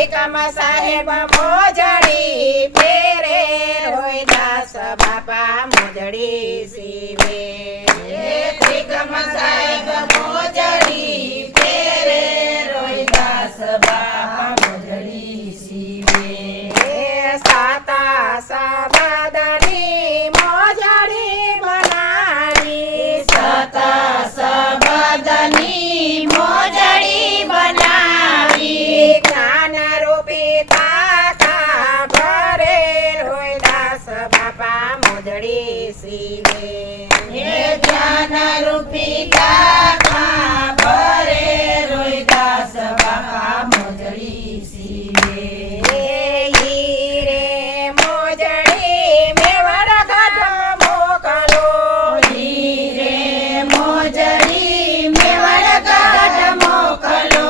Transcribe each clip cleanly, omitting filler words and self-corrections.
ભીકમ સાહેબ મોજડી ફેરે રોહિદાસ બાપા મોજડી સીવે ભીકમ સાહેબ મોજડી ફેરે રોહિદાસ બાપા મોજડી સીવે સાતા સબદની મોજડી બનાવી સતા સબદની મોજડી બનાવી જ્ઞાન રૂપી તાકા ભરે રોહિદાસ બાપા મોજડી સીવે જ્ઞાન રૂપી કાકા ભરે રોહિદાસ બાપા મોજડી સીવે હીરે મોજડી મેવડ ગઢ મોકલો હીરે મોજડી મેવડ ગઢ મોકલો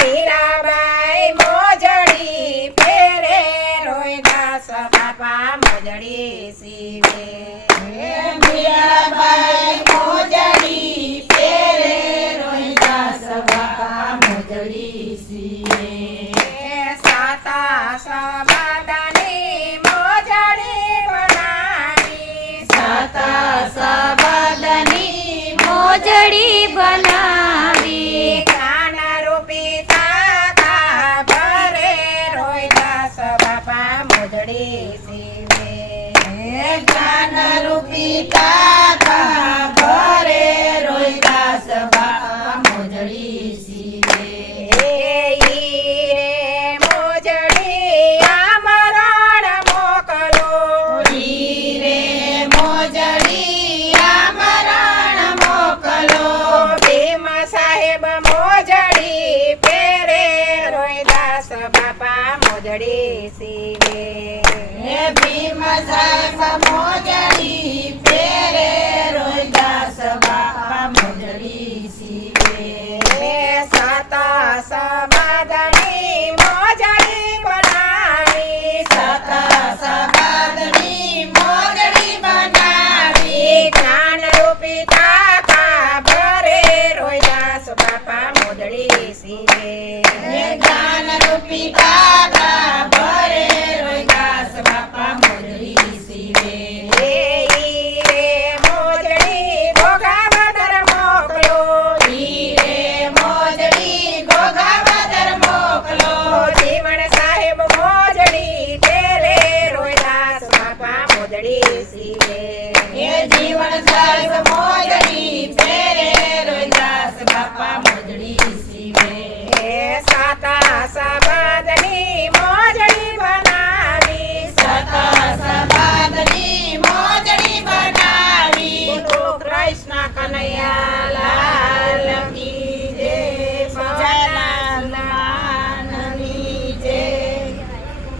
મીરાબાઈ મોજડી ફેરે રોહિદાસ બાપા મોજડી સીવે મીરાબાઈ મોજડી ફેરે રોહિદાસ બાપા મોજડી સીવે સાતા સબદની મોજડી બનાવી સાતા સબદની મોજડી બનાવી જ્ઞાન રૂપી તાકા ભરે રોહિદાસ બાપા મોજડી સીવે જ્ઞાન રૂપી તાકા ભરે રોહિદાસ બાપા મોજડી સીવે હીરે મોજડી આમરણ મોકલો હીરે મોજડી આમરણ મોકલો ભીમ સાહેબ મોજડી ફેરે રોહિદાસ બાપા મોજડી સીવે ભીમ સાહેબ મોજડી ફેરે રોહિદાસ બાપા મોજડી સીવે સાતા સબદની મોજડી બનાવી સતા સબદની મોજડી બનાવી જ્ઞાન રૂપી તાકા ભરે રોહિદાસ બાપા મોજડી સીવે જ્ઞાન રૂપી કાકા ભરે રોહિદાસ બાપા મોજડી સીવે હીરે મોજડી ભોગાવદર મોકલો હીરે મોજડી ઘોઘાવદર મોકલો જીવણ સાહેબ મોજડી ફેરે રોહિદાસ બાપા મોજડી સીવે હે જીવન સાહેબ મોજડી ફેરે રોહિદાસ બાપા મોજડી સીવે સાતા સબદની